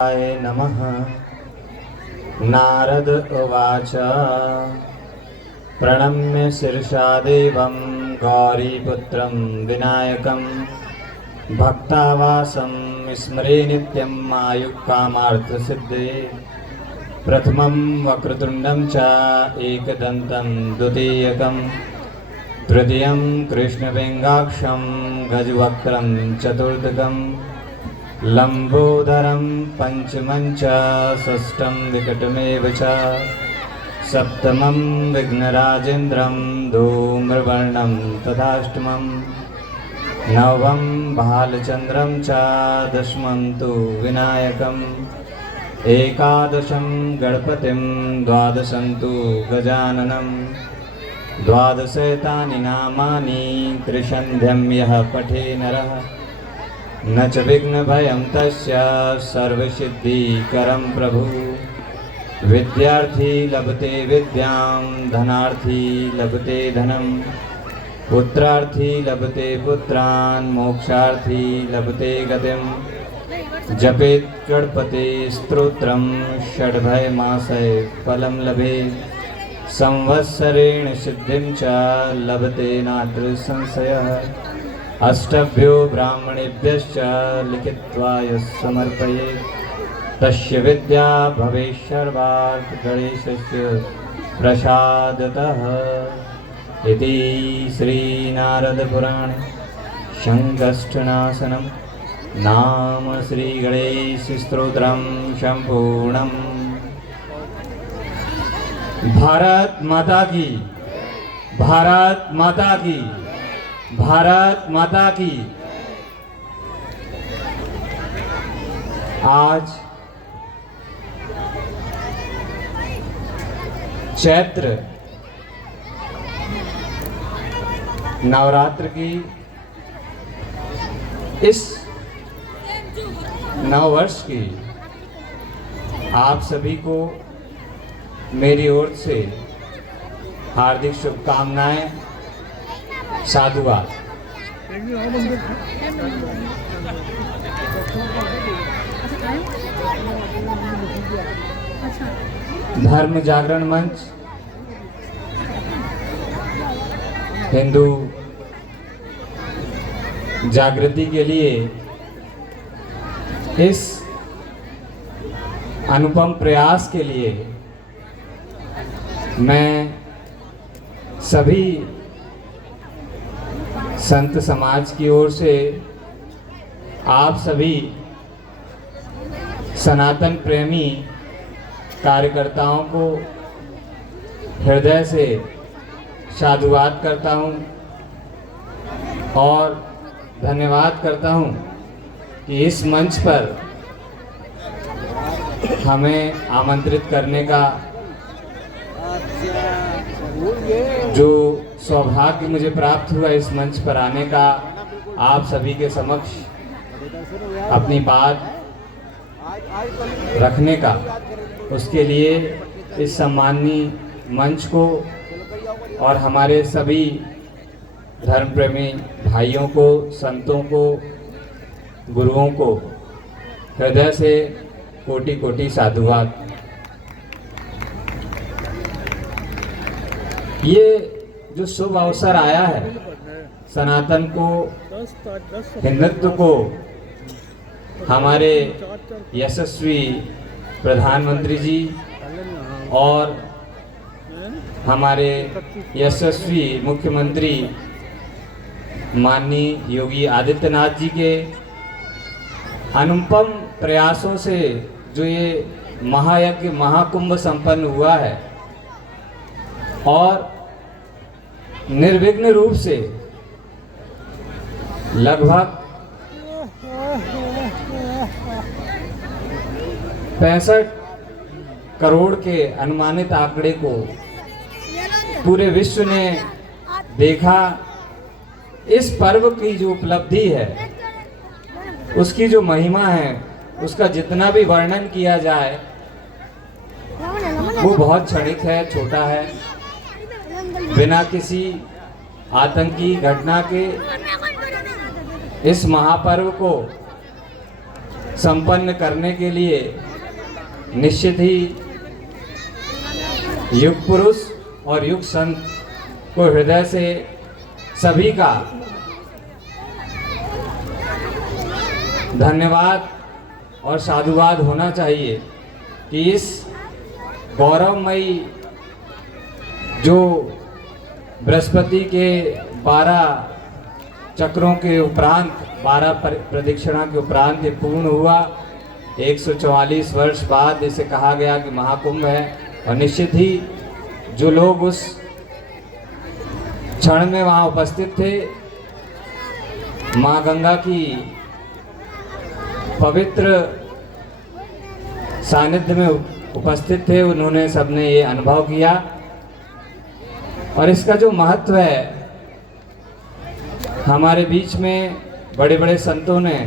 नमः। नारद उवाच प्रणम्य शीर्षा देवं गौरीपुत्रं विनायकं भक्तावासं स्मरे नित्यं आयुक्कामार्थसिद्धे। प्रथमं वक्रतुण्डं च एकदन्तं द्वितीयकं तृतीयं कृष्णवेङ्गाक्षं गजवक्त्रं चतुर्थकं लंबोदरं पंचमं च षष्ठं विकटमेव च सप्तमं विघ्नराजेन्द्रं धूम्रवर्णं तथाष्टमं नवमं भालचन्द्रं च दशमं तु विनायकम् एकादशं गणपतिं द्वादशं तु गजाननं द्वादशैतानि नामानि त्रिसन्ध्यं यः पठे नरः न च विघ्नभयं तस्य सर्वसिद्धिकरं प्रभु। विद्यार्थी लभते विद्यां धनार्थी लभते धनं पुत्रार्थी लभते पुत्रान् मोक्षार्थी लभते गतिं। जपेत् गणपते स्तोत्रं षड्भयमासे फलं लभेत् संवत्सरेण सिद्धिं च लभते नात्र संशयः। अष्टभ्यो ब्राह्मणेभ्यश्च लिखित्वा यः समर्पयेत् तस्य विद्या भवेत् सर्वार्थ गणेशस्य प्रसादतः। इति श्रीनारदपुराणे शङ्खस्थनासनं नाम श्रीगणेशस्तोत्रं सम्पूर्णम्। भारत माता की, भारत माता की, भारत माता की। आज चैत्र नवरात्र की इस नववर्ष की आप सभी को मेरी ओर से हार्दिक शुभकामनाएं, साधुवाद। धर्म जागरण मंच, हिंदू जागृति के लिए इस अनुपम प्रयास के लिए मैं सभी संत समाज की ओर से आप सभी सनातन प्रेमी कार्यकर्ताओं को हृदय से साधुवाद करता हूं और धन्यवाद करता हूं कि इस मंच पर हमें आमंत्रित करने का जो सौभाग्य मुझे प्राप्त हुआ इस मंच पर आने का, आप सभी के समक्ष अपनी बात रखने का, उसके लिए इस सम्माननीय मंच को और हमारे सभी धर्म प्रेमी भाइयों को, संतों को, गुरुओं को हृदय से कोटि कोटि साधुवाद। ये जो शुभ अवसर आया है, सनातन को, हिंदुत्व को हमारे यशस्वी प्रधानमंत्री जी और हमारे यशस्वी मुख्यमंत्री माननीय योगी आदित्यनाथ जी के अनुपम प्रयासों से जो ये महायज्ञ महाकुंभ संपन्न हुआ है और निर्विघ्न रूप से लगभग 65 करोड़ के अनुमानित आंकड़े को पूरे विश्व ने देखा। इस पर्व की जो उपलब्धि है, उसकी जो महिमा है, उसका जितना भी वर्णन किया जाए वो बहुत क्षणिक है, छोटा है। बिना किसी आतंकी घटना के इस महापर्व को संपन्न करने के लिए निश्चित ही युग पुरुष और युग संत को हृदय से सभी का धन्यवाद और साधुवाद होना चाहिए कि इस गौरवमयी जो बृहस्पति के 12 चक्रों के उपरांत 12 प्रदक्षिणा के उपरांत ये पूर्ण हुआ। 144 वर्ष बाद इसे कहा गया कि महाकुंभ है। और निश्चित ही जो लोग उस क्षण में वहाँ उपस्थित थे, माँ गंगा की पवित्र सानिध्य में उपस्थित थे, उन्होंने सबने ये अनुभव किया। और इसका जो महत्व है, हमारे बीच में बड़े बड़े संतों ने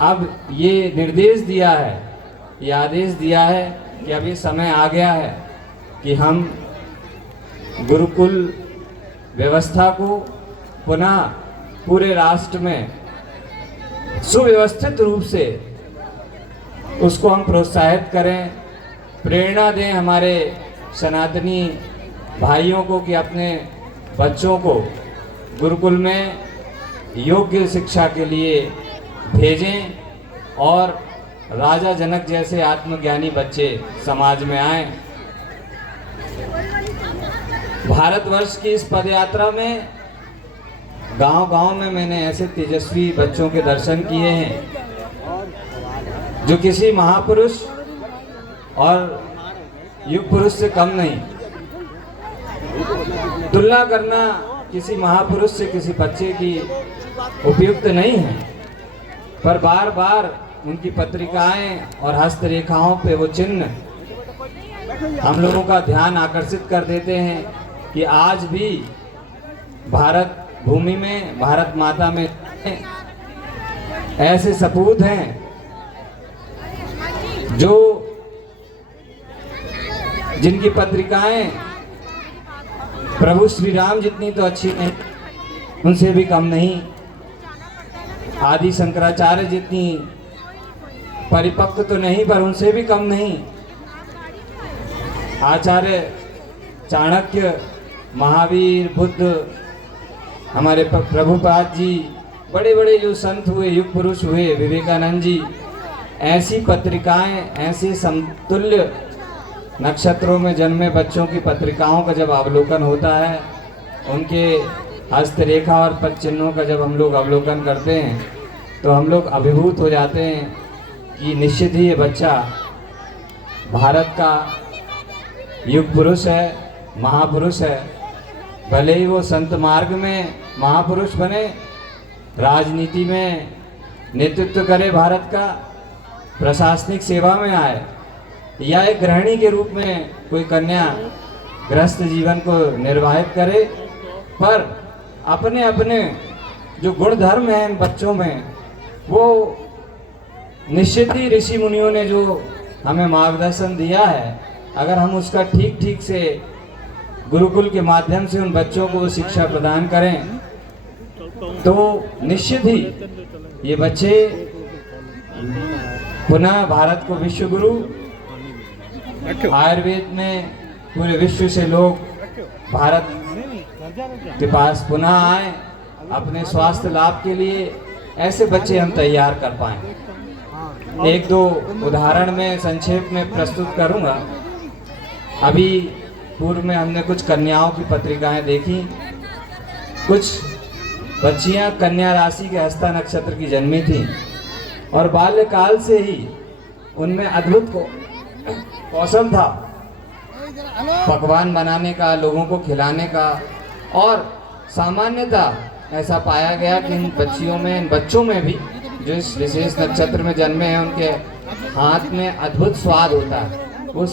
अब ये निर्देश दिया है, ये आदेश दिया है कि अब ये समय आ गया है कि हम गुरुकुल व्यवस्था को पुनः पूरे राष्ट्र में सुव्यवस्थित रूप से उसको हम प्रोत्साहित करें, प्रेरणा दें हमारे सनातनी भाइयों को कि अपने बच्चों को गुरुकुल में योग्य शिक्षा के लिए भेजें और राजा जनक जैसे आत्मज्ञानी बच्चे समाज में आएं। भारतवर्ष की इस पदयात्रा में गांव-गांव में मैंने ऐसे तेजस्वी बच्चों के दर्शन किए हैं जो किसी महापुरुष और युग पुरुष से कम नहीं। तुलना करना किसी महापुरुष से किसी बच्चे की उपयुक्त नहीं है, पर बार बार उनकी पत्रिकाएं और हस्तरेखाओं पे वो चिन्ह हम लोगों का ध्यान आकर्षित कर देते हैं कि आज भी भारत भूमि में, भारत माता में ऐसे सपूत हैं जो जिनकी पत्रिकाएं प्रभु श्री राम जितनी तो अच्छी नहीं, उनसे भी कम नहीं। आदि शंकराचार्य जितनी परिपक्व तो नहीं, पर उनसे भी कम नहीं। आचार्य चाणक्य, महावीर, बुद्ध, हमारे प्रभुपाद जी, बड़े बड़े जो संत हुए, युग पुरुष हुए, विवेकानंद जी, ऐसी पत्रिकाएं, ऐसे समतुल्य नक्षत्रों में जन्मे बच्चों की पत्रिकाओं का जब अवलोकन होता है, उनके हस्तरेखा और पद चिन्हों का जब हम लोग अवलोकन करते हैं, तो हम लोग अभिभूत हो जाते हैं कि निश्चित ही ये बच्चा भारत का युग पुरुष है, महापुरुष है। भले ही वो संत मार्ग में महापुरुष बने, राजनीति में नेतृत्व करे, भारत का प्रशासनिक सेवा में आए, या एक गृहिणी के रूप में कोई कन्या गृहस्थ जीवन को निर्वाहित करे, पर अपने अपने जो गुण धर्म हैं इन बच्चों में, वो निश्चित ही ऋषि मुनियों ने जो हमें मार्गदर्शन दिया है, अगर हम उसका ठीक ठीक से गुरुकुल के माध्यम से उन बच्चों को शिक्षा प्रदान करें, तो निश्चित ही ये बच्चे पुनः भारत को विश्व गुरु, आयुर्वेद में पूरे विश्व से लोग भारत के पास पुनः आए अपने स्वास्थ्य लाभ के लिए। ऐसे बच्चे हम तैयार कर पाएं। एक दो उदाहरण में संक्षेप में प्रस्तुत करूंगा। अभी पूर्व में हमने कुछ कन्याओं की पत्रिकाएं देखी। कुछ बच्चियां कन्या राशि के हस्ता नक्षत्र की जन्मी थीं और बाल्यकाल से ही उनमें अद्भुत कौशल था पकवान बनाने का, लोगों को खिलाने का। और सामान्यतः ऐसा पाया गया कि इन बच्चियों में, इन बच्चों में भी जो इस विशेष नक्षत्र में जन्मे हैं, उनके हाथ में अद्भुत स्वाद होता है। वो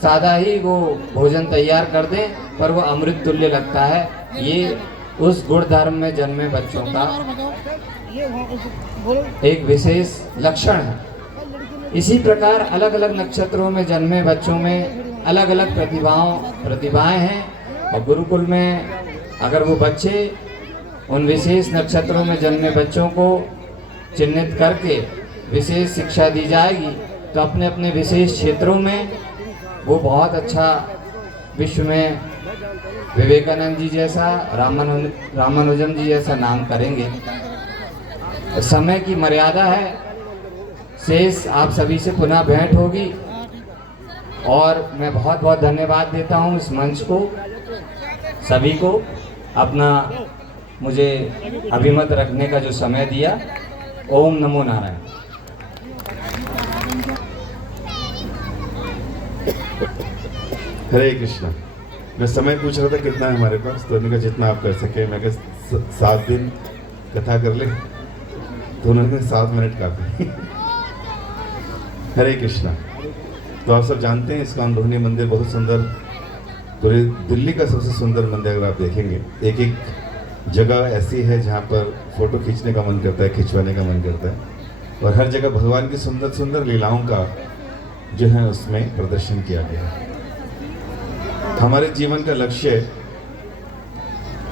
सादा ही वो भोजन तैयार कर दें, पर वो अमृत तुल्य लगता है। ये उस गुण धर्म में जन्मे बच्चों का एक विशेष लक्षण है। इसी प्रकार अलग अलग नक्षत्रों में जन्मे बच्चों में अलग अलग प्रतिभाएं हैं। और गुरुकुल में अगर वो बच्चे उन विशेष नक्षत्रों में जन्मे बच्चों को चिन्हित करके विशेष शिक्षा दी जाएगी, तो अपने अपने विशेष क्षेत्रों में वो बहुत अच्छा विश्व में विवेकानंद जी जैसा, रामानुजम जी जैसा नाम करेंगे। समय की मर्यादा है, शेष आप सभी से पुनः भेंट होगी। और मैं बहुत बहुत धन्यवाद देता हूँ इस मंच को, सभी को अपना मुझे अभिमत रखने का जो समय दिया। ओम नमो नारायण। हरे कृष्णा। मैं समय पूछ रहा था कितना है हमारे पास, तो उन्होंने कहा जितना आप कर सके। मैं कहा 7 दिन कथा कर ले, तो उन्होंने 7 मिनट काफी। हरे कृष्णा। तो आप सब जानते हैं इस्कॉन रोहिणी मंदिर बहुत सुंदर, पूरे दिल्ली का सबसे सुंदर मंदिर अगर आप देखेंगे। एक एक जगह ऐसी है जहाँ पर फोटो खींचने का मन करता है, खिंचवाने का मन करता है, और हर जगह भगवान की सुंदर सुंदर लीलाओं का जो है उसमें प्रदर्शन किया गया है। हमारे जीवन का लक्ष्य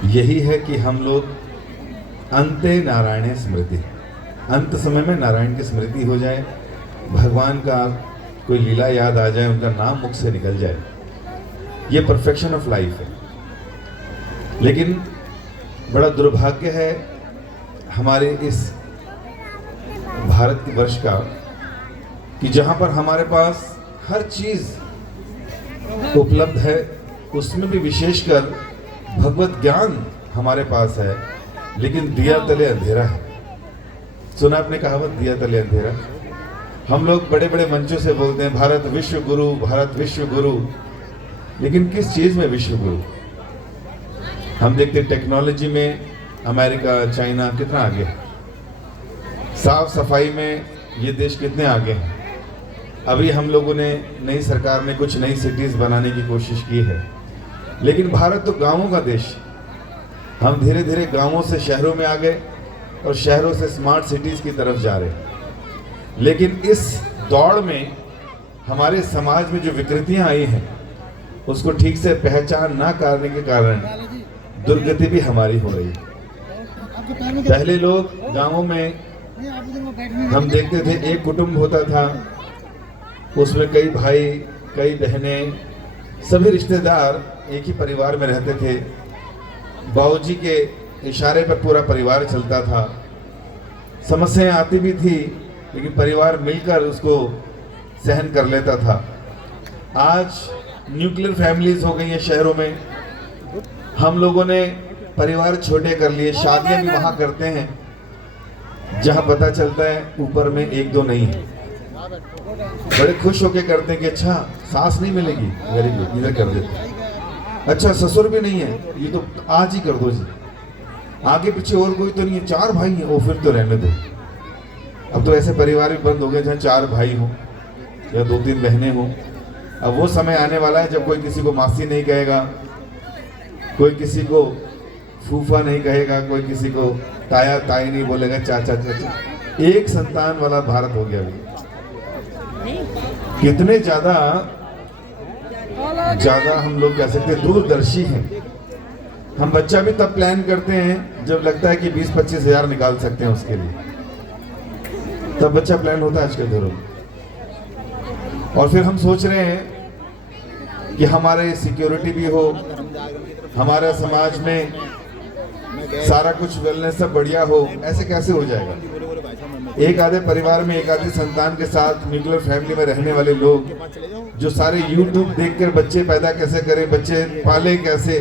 यही है कि हम लोग अंते नारायण स्मृति, अंत समय में नारायण की स्मृति हो जाए, भगवान का कोई लीला याद आ जाए, उनका नाम मुख से निकल जाए। ये परफेक्शन ऑफ लाइफ है। लेकिन बड़ा दुर्भाग्य है हमारे इस भारत के वर्ष का कि जहां पर हमारे पास हर चीज उपलब्ध है, उसमें भी विशेषकर भगवत ज्ञान हमारे पास है, लेकिन दिया तले अंधेरा है। सुना आपने कहावत, दिया तले अंधेरा। हम लोग बड़े बड़े मंचों से बोलते हैं भारत विश्व गुरु, भारत विश्व गुरु, लेकिन किस चीज में विश्व गुरु? हम देखते हैं टेक्नोलॉजी में अमेरिका, चाइना कितना आगे है, साफ सफाई में ये देश कितने आगे हैं। अभी हम लोगों ने, नई सरकार ने कुछ नई सिटीज बनाने की कोशिश की है, लेकिन भारत तो गांवों का देश। हम धीरे धीरे गांवों से शहरों में आ गए और शहरों से स्मार्ट सिटीज की तरफ जा रहे हैं। लेकिन इस दौड़ में हमारे समाज में जो विकृतियां आई हैं, उसको ठीक से पहचान ना करने के कारण दुर्गति भी हमारी हो रही है। पहले लोग गांवों में हम देखते थे, एक कुटुंब होता था, उसमें कई भाई, कई बहनें, सभी रिश्तेदार एक ही परिवार में रहते थे। बाबूजी के इशारे पर पूरा परिवार चलता था। समस्याएं आती भी थी, लेकिन परिवार मिलकर उसको सहन कर लेता था। आज न्यूक्लियर फैमिलीज हो गई हैं शहरों में। हम लोगों ने परिवार छोटे कर लिए, शादियां भी वहां करते हैं जहां पता चलता है ऊपर में 1-2 नहीं है। बड़े खुश होके करते हैं कि अच्छा सास नहीं मिलेगी, वेरी गुड, इधर कर देते। अच्छा ससुर भी नहीं है, ये तो आज ही कर दो जी। आगे पीछे और कोई तो नहीं है, 4 भाई हैं, वो फिर तो रहने दो। अब तो ऐसे परिवार भी बंद हो गए जहाँ 4 भाई हो या 2-3 बहनें हो। अब वो समय आने वाला है जब कोई किसी को मासी नहीं कहेगा, कोई किसी को फूफा नहीं कहेगा, कोई किसी को ताया ताई नहीं बोलेगा, चाचा चाचा। एक संतान वाला भारत हो गया अभी। कितने ज्यादा हम लोग कह सकते हैं दूरदर्शी हैं। हम बच्चा भी तब प्लान करते हैं जब लगता है कि 20-25 हजार निकाल सकते हैं उसके लिए, तब बच्चा प्लान होता है आज के दौर में। और फिर हम सोच रहे हैं कि हमारे सिक्योरिटी भी हो, हमारा समाज में सारा कुछ वेलनेस सब बढ़िया हो। ऐसे कैसे हो जाएगा? एक आधे परिवार में, एक आधी संतान के साथ न्यूक्लियर फैमिली में रहने वाले लोग जो सारे YouTube देखकर बच्चे पैदा कैसे करें, बच्चे पाले कैसे,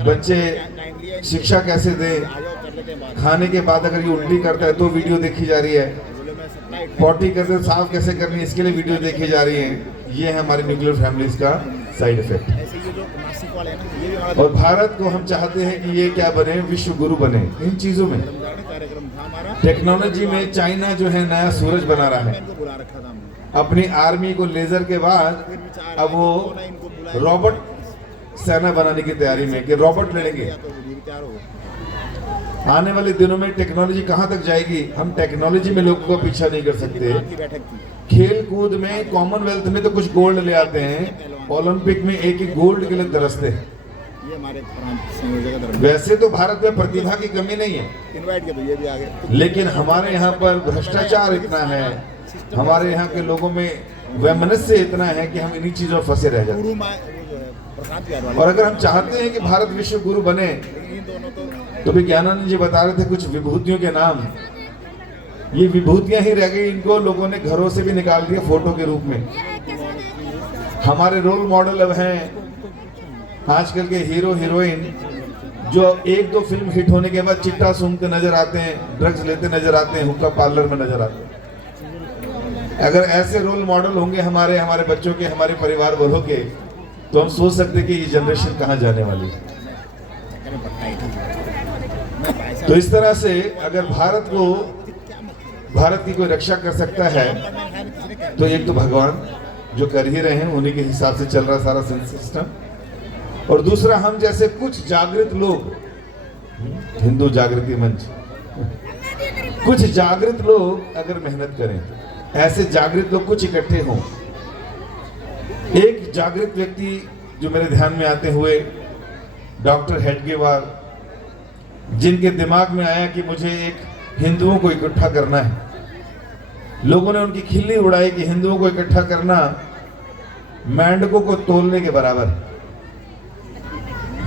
बच्चे शिक्षा कैसे दें, खाने के बाद अगर ये उल्टी करता है तो वीडियो देखी जा रही है, पॉटी करते साफ कैसे करनी है इसके लिए वीडियो देखी जा रही है। ये है हमारी न्यूक्लियर फैमिलीज का साइड इफेक्ट। और भारत को हम चाहते हैं कि ये क्या बने, विश्व गुरु बने इन चीजों में। टेक्नोलॉजी में चाइना जो है नया सूरज बना रहा है। अपनी आर्मी को लेजर के बाद अब वो रोबोट सेना बनाने की तैयारी में कि रोबोट लड़ेंगे। आने वाले दिनों में टेक्नोलॉजी कहां तक जाएगी, हम टेक्नोलॉजी में लोगों को पीछा नहीं कर सकते। खेल कूद में, कॉमनवेल्थ में तो कुछ गोल्ड ले आते हैं, ओलंपिक में एक ही गोल्ड के लिए तरसते हैं। ये हमारे प्रांत संयोजक धर्म वैसे तो भारत में प्रतिभा की कमी नहीं है, इनवाइट किया तो ये भी आ गए। लेकिन हमारे यहाँ पर भ्रष्टाचार इतना है, हमारे यहाँ के लोगों में वैमनस्य इतना है कि हम इन्हीं चीजों में फंसे रह जाते गुरु माँ वो जो है प्रसाद बिहार वाले, हैं। और अगर हम चाहते हैं कि भारत विश्व गुरु बने, लेकिन इन दोनों तो तो भी ज्ञानानंद जी बता रहे थे कुछ विभूतियों के नाम, ये विभूतियां ही रह गई, इनको लोगों ने घरों से भी निकाल दिया फोटो के रूप में। हमारे रोल मॉडल अब हैं आजकल के हीरो हीरोइन, जो एक दो फिल्म हिट होने के बाद चिट्टा सूंघते नजर आते हैं, ड्रग्स लेते नजर आते हैं, हुक्का पार्लर में नजर आते हैं। अगर ऐसे रोल मॉडल होंगे हमारे हमारे बच्चों के, हमारे परिवार वालों के, तो हम सोच सकते हैं कि ये जनरेशन कहाँ जाने वाली है। तो इस तरह से अगर भारत की कोई रक्षा कर सकता है तो एक तो भगवान जो कर ही रहे हैं, उन्हीं के हिसाब से चल रहा सारा सिस्टम, और दूसरा हम जैसे कुछ जागृत लोग, हिंदू जागृति मंच, कुछ जागृत लोग अगर मेहनत करें, ऐसे जागृत लोग कुछ इकट्ठे हों। एक जागृत व्यक्ति जो मेरे ध्यान में आते हुए डॉक्टर हेडगेवार, जिनके दिमाग में आया कि मुझे एक हिंदुओं को इकट्ठा करना है। लोगों ने उनकी खिल्ली उड़ाई कि हिंदुओं को इकट्ठा करना मेंढकों को तोलने के बराबर है।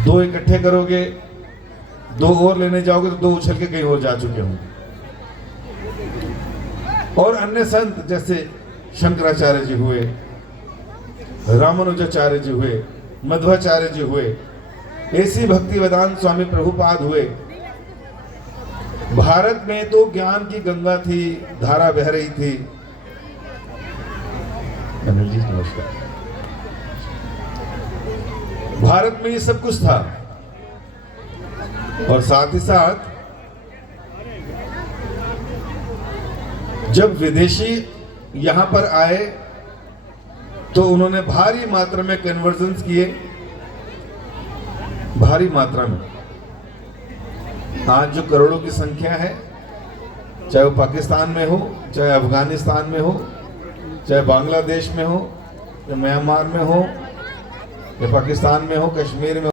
दो इकट्ठे करोगे, दो और लेने जाओगे तो दो उछल के कहीं और जा चुके होंगे। और अन्य संत जैसे शंकराचार्य जी हुए, रामानुजाचार्य जी हुए, मध्वाचार्य जी हुए, ऐसी भक्ति वेदांत स्वामी प्रभुपाद हुए। भारत में तो ज्ञान की गंगा थी, धारा बह रही थी। अनिल जी नमस्कार। भारत में ये सब कुछ था, और साथ ही साथ जब विदेशी यहां पर आए तो उन्होंने भारी मात्रा में कन्वर्जन्स किए, भारी मात्रा में। आज जो करोड़ों की संख्या है, चाहे वो पाकिस्तान में हो, चाहे अफगानिस्तान में हो, चाहे बांग्लादेश में हो, या म्यांमार में हो, या पाकिस्तान में हो, कश्मीर में हो,